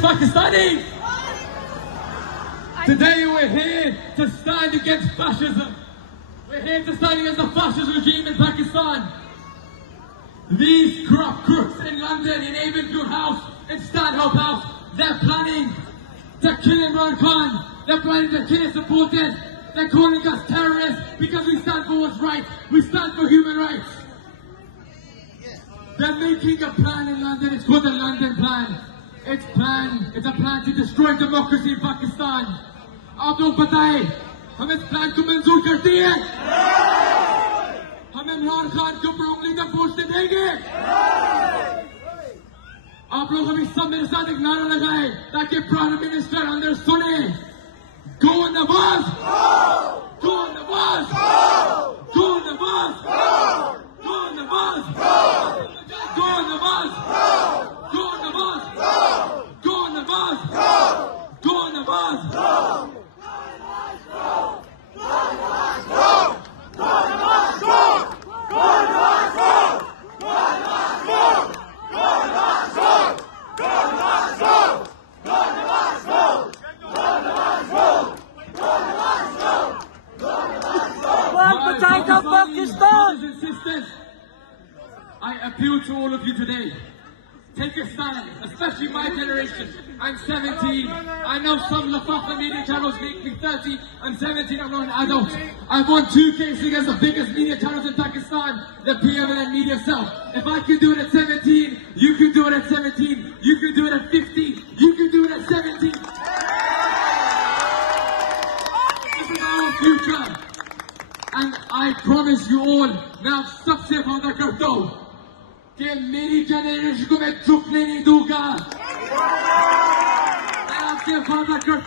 Pakistanis. Today we're here to stand against fascism. We're here to stand against the fascist regime in Pakistan. These corrupt crooks in London, in Avonfield House, in Stanhope House, they're planning to kill Imran Khan. They're planning to kill his supporters. They're calling us terrorists because we stand for what's right. We stand for human rights. They're making a plan in London. It's called the London Plan. It's a plan to destroy democracy in Pakistan. आप लोग बताएं, हम इस plan को मंजूर करते हैं? हम इमरान खान को प्रॉब्लम का पोस्टर देंगे? आप लोग अभी सब मेरे साथ एक नारा लगाए ताकि प्राइम मिनिस्टर अंदर सुने. Go Nawaz Go! Go Nawaz Go! Go Nawaz Go! Go Nawaz Go! Go Nawaz Go! Go Nawaz Go! Go Nawaz Go! Go Nawaz Go! Go Nawaz Go! Go Nawaz Go! Go Nawaz Go! Go Nawaz Go! Go Nawaz Go! Go Nawaz Go! Go Nawaz Go! Go Nawaz Go! Go Nawaz Go! Go Nawaz Go! Protect Pakistan! And sisters, I appeal to all of you today. Take a stand, especially my generation. I'm 17. I know some Lafafa media channels make me 30. I'm 17, I'm not an adult. I've won 2 cases against the biggest media channels in Pakistan, the preeminent media cell. If I can do it at 17, you can do it at 17. You can do it at 15. You can do it at 17. This is our future. And I promise you all, मैं आप सबसे वादा करता हूँ कि मेरी generation को मैं झुकने नहीं दूंगा. मैं आपसे वादा करता हूँ.